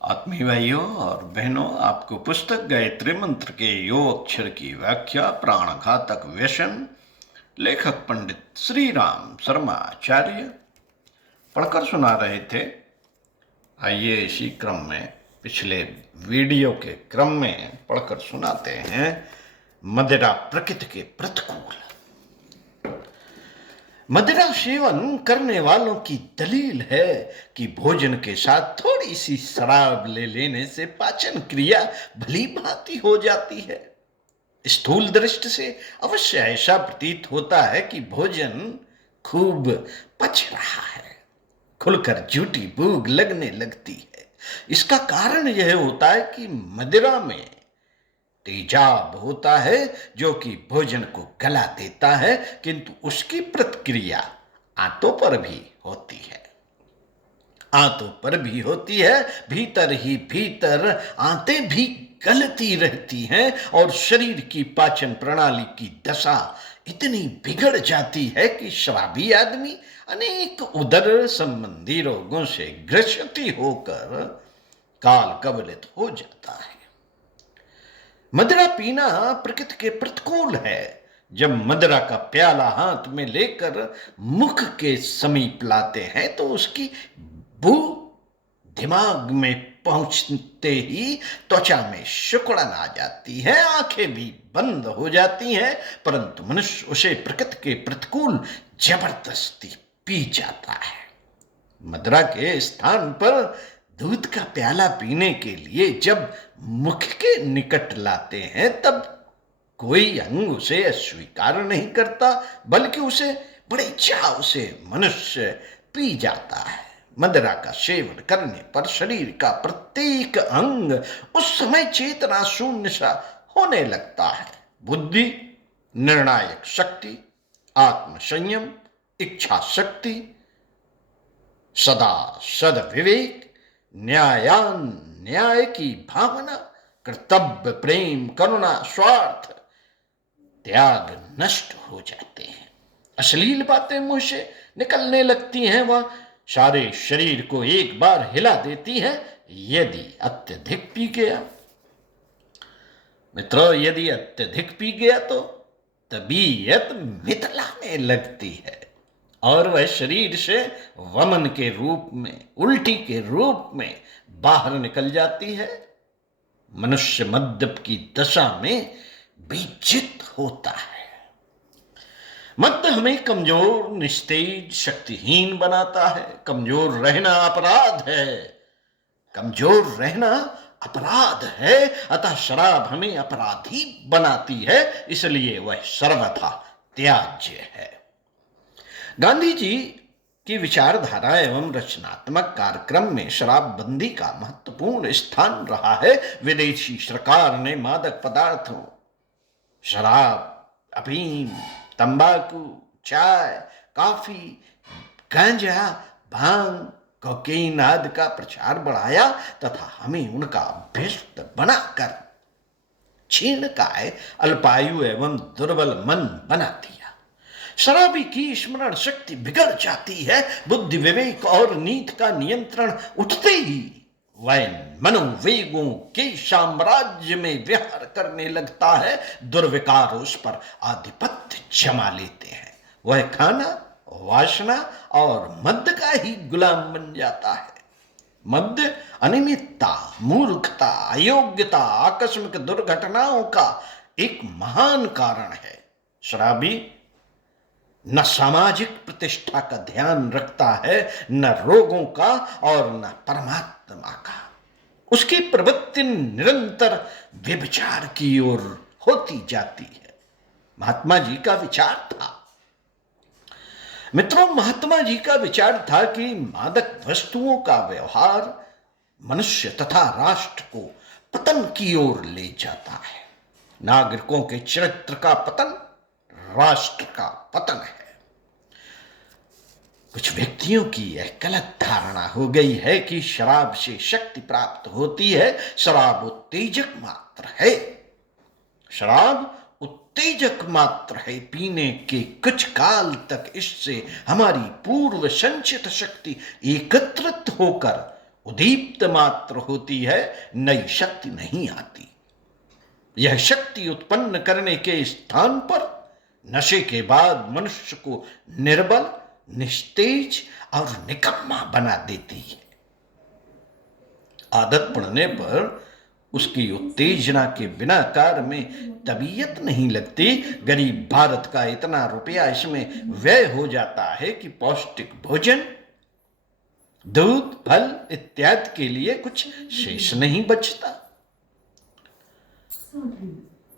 आत्मीय भाइयों और बहनों, आपको पुस्तक गायत्री मंत्र के यो अक्षर की व्याख्या प्राणघातक व्यसन, लेखक पंडित श्री राम शर्मा आचार्य पढ़कर सुना रहे थे। आइए इसी क्रम में पिछले वीडियो के क्रम में पढ़कर सुनाते हैं। मदिरा प्रकृति के प्रतिकूल। मदिरा सेवन करने वालों की दलील है कि भोजन के साथ थोड़ी सी शराब ले लेने से पाचन क्रिया भली भांति हो जाती है। स्थूल दृष्टि से अवश्य ऐसा प्रतीत होता है कि भोजन खूब पच रहा है, खुलकर झूठी भूख लगने लगती है। इसका कारण यह होता है कि मदिरा में तेजाब होता है जो कि भोजन को गला देता है, किंतु उसकी प्रतिक्रिया आंतों पर भी होती है। आंतों पर भी होती है, भीतर ही भीतर आंतें भी गलती रहती हैं और शरीर की पाचन प्रणाली की दशा इतनी बिगड़ जाती है कि शराबी आदमी अनेक उदर संबंधी रोगों से ग्रसित होकर काल कवलित हो जाता है। मदिरा पीना प्रकृति के प्रतिकूल है। जब मदिरा का प्याला हाथ में लेकर मुख के समीप लाते हैं तो उसकी बू दिमाग में पहुंचते ही त्वचा में सिकुड़न आ जाती है, आंखें भी बंद हो जाती हैं, परंतु मनुष्य उसे प्रकृति के प्रतिकूल जबरदस्ती पी जाता है। मदिरा के स्थान पर दूध का प्याला पीने के लिए जब मुख के निकट लाते हैं तब कोई अंग उसे अस्वीकार नहीं करता, बल्कि उसे बड़े चाव से मनुष्य पी जाता है। मदिरा का सेवन करने पर शरीर का प्रत्येक अंग उस समय चेतना शून्य सा होने लगता है। बुद्धि, निर्णायक शक्ति, आत्म संयम, इच्छा शक्ति, सदा सद विवेक, न्याय की भावना, कर्तव्य, प्रेम, करुणा, स्वार्थ, त्याग नष्ट हो जाते हैं। अश्लील बातें मुंह से निकलने लगती हैं, वह सारे शरीर को एक बार हिला देती है यदि अत्यधिक पी गया। मित्रों, यदि अत्यधिक पी गया तो तबीयत मितलाने लगती है और वह शरीर से वमन के रूप में, उल्टी के रूप में बाहर निकल जाती है। मनुष्य मद्यप की दशा में विजित होता है। मद्य हमें कमजोर, निस्तेज, शक्तिहीन बनाता है। कमजोर रहना अपराध है। कमजोर रहना अपराध है, अतः शराब हमें अपराधी बनाती है, इसलिए वह सर्वथा त्याज्य है। गांधी जी की विचारधारा एवं रचनात्मक कार्यक्रम में शराबबंदी का महत्वपूर्ण स्थान रहा है। विदेशी सरकार ने मादक पदार्थों, शराब, अफीम, तंबाकू, चाय, कॉफी, गांजा, भांग, कोकीन आदि का प्रचार बढ़ाया तथा हमें उनका अभ्यस्त बनाकर क्षीणकाय, अल्पायु एवं दुर्बल मन बना दिया। शराबी की स्मरण शक्ति बिगड़ जाती है। बुद्धि, विवेक और नीति का नियंत्रण उठते ही वह मनोवेगों के साम्राज्य में विहार करने लगता है। दुर्विकार उस पर आधिपत्य जमा लेते हैं। वह खाना, वासना और मद्य का ही गुलाम बन जाता है। मद्य अनियमितता, मूर्खता, अयोग्यता, आकस्मिक दुर्घटनाओं का एक महान कारण है। शराबी न सामाजिक प्रतिष्ठा का ध्यान रखता है, न रोगों का और न परमात्मा का। उसकी प्रवृत्ति निरंतर व्यभिचार की ओर होती जाती है। महात्मा जी का विचार था, मित्रों, महात्मा जी का विचार था कि मादक वस्तुओं का व्यवहार मनुष्य तथा राष्ट्र को पतन की ओर ले जाता है। नागरिकों के चरित्र का पतन राष्ट्र का पतन है। कुछ व्यक्तियों की यह गलत धारणा हो गई है कि शराब से शक्ति प्राप्त होती है। शराब उत्तेजक मात्र है। शराब उत्तेजक मात्र है। पीने के कुछ काल तक इससे हमारी पूर्व संचित शक्ति एकत्रित होकर उदीप्त मात्र होती है, नई शक्ति नहीं आती। यह शक्ति उत्पन्न करने के स्थान पर नशे के बाद मनुष्य को निर्बल, निस्तेज और निकम्मा बना देती है। आदत पड़ने पर उसकी उत्तेजना के बिना कार्य में तबीयत नहीं लगती। गरीब भारत का इतना रुपया इसमें व्यय हो जाता है कि पौष्टिक भोजन, दूध, फल इत्यादि के लिए कुछ शेष नहीं बचता।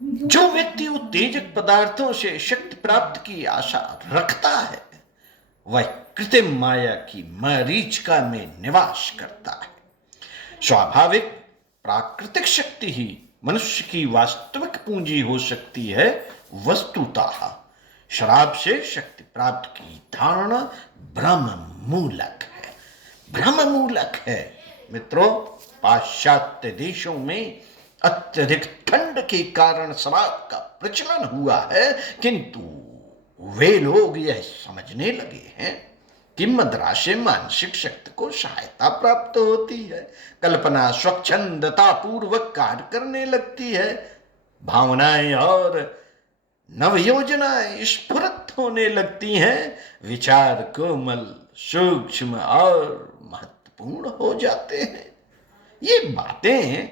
जो व्यक्ति उत्तेजक पदार्थों से शक्ति प्राप्ति की आशा रखता है, वह कृत्रिम माया की मरीचिका में निवास करता है। स्वाभाविक प्राकृतिक शक्ति ही मनुष्य की वास्तविक पूंजी हो सकती है। वस्तुतः शराब से शक्ति प्राप्त की धारणा भ्रम मूलक है, भ्रम मूलक है। मित्रों, पाश्चात्य देशों में अत्यधिक ठंड के कारण शराब का प्रचलन हुआ है, किंतु वे लोग यह समझने लगे हैं कि मदिरा से मानसिक शक्ति को सहायता प्राप्त होती है, कल्पना स्वच्छंदता पूर्वक कार्य करने लगती है, भावनाएं और नवयोजनाएं स्फुरित होने लगती हैं, विचार कोमल, सूक्ष्म और महत्वपूर्ण हो जाते हैं। ये बातें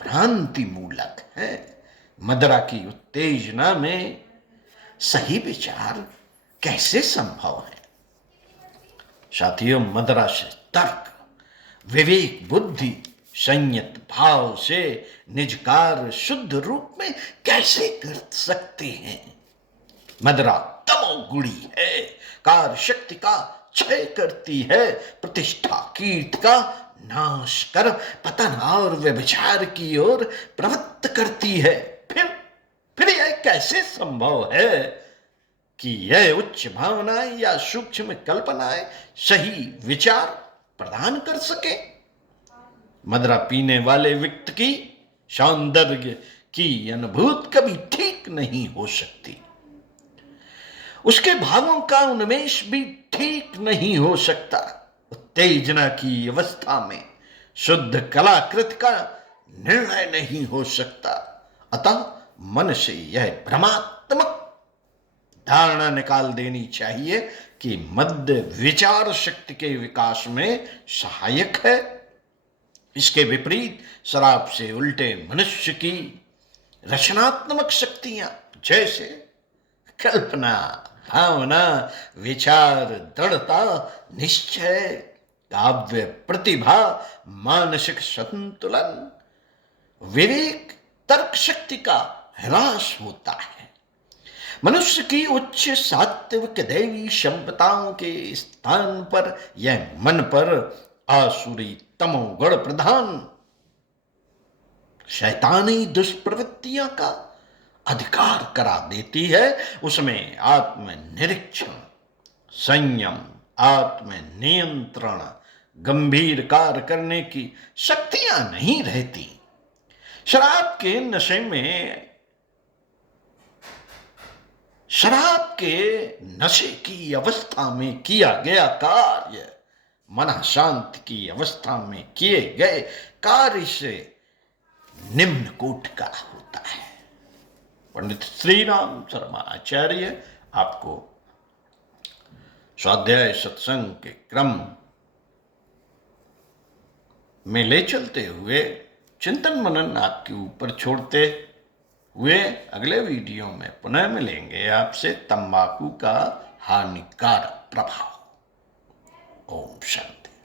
भ्रांति मूलक हैं। मदिरा की उत्तेजना में सही विचार कैसे संभव है? साथियों, मदिरा से तर्क, विवेक, बुद्धि संयत भाव से निज कार्य शुद्ध रूप में कैसे कर सकते हैं? मदिरा तमोगुणी है, कार्य शक्ति का क्षय करती है, प्रतिष्ठा कीर्ति का नाश कर पतन और व्यभिचार की ओर प्रवृत्त करती है। फिर यह कैसे संभव है कि यह उच्च भावनाएं या सूक्ष्म कल्पनाएं सही विचार प्रदान कर सके? मदिरा पीने वाले व्यक्ति की सौंदर्य की अनुभूति कभी ठीक नहीं हो सकती, उसके भावों का उन्मेष भी ठीक नहीं हो सकता। उत्तेजना की अवस्था में शुद्ध कलाकृति का निर्णय नहीं हो सकता। अतः मन से यह भ्रमात्मक धारणा निकाल देनी चाहिए कि मद्य विचार शक्ति के विकास में सहायक है। इसके विपरीत शराब से उल्टे मनुष्य की रचनात्मक शक्तियां जैसे कल्पना, भावना, विचार, दृढ़ता, निश्चय, काव्य प्रतिभा, मानसिक संतुलन, विवेक, तर्क शक्ति का ह्रास होता है। मनुष्य की उच्च सात्विक दैवी क्षमताओं के स्थान पर यह मन पर आसुरी तमोगुण प्रधान शैतानी दुष्प्रवृत्तियां का अधिकार करा देती है। उसमें आत्मनिरीक्षण, संयम, आत्म नियंत्रण, गंभीर कार्य करने की शक्तियां नहीं रहती। शराब के नशे की अवस्था में किया गया कार्य मन शांति की अवस्था में किए गए कार्य से निम्न कोटि का होता है। पंडित श्री राम शर्मा आचार्य आपको स्वाध्याय सत्संग के क्रम में ले चलते हुए चिंतन मनन आपके ऊपर छोड़ते हुए अगले वीडियो में पुनः मिलेंगे आपसे। तंबाकू का हानिकारक प्रभाव। ओम शांति।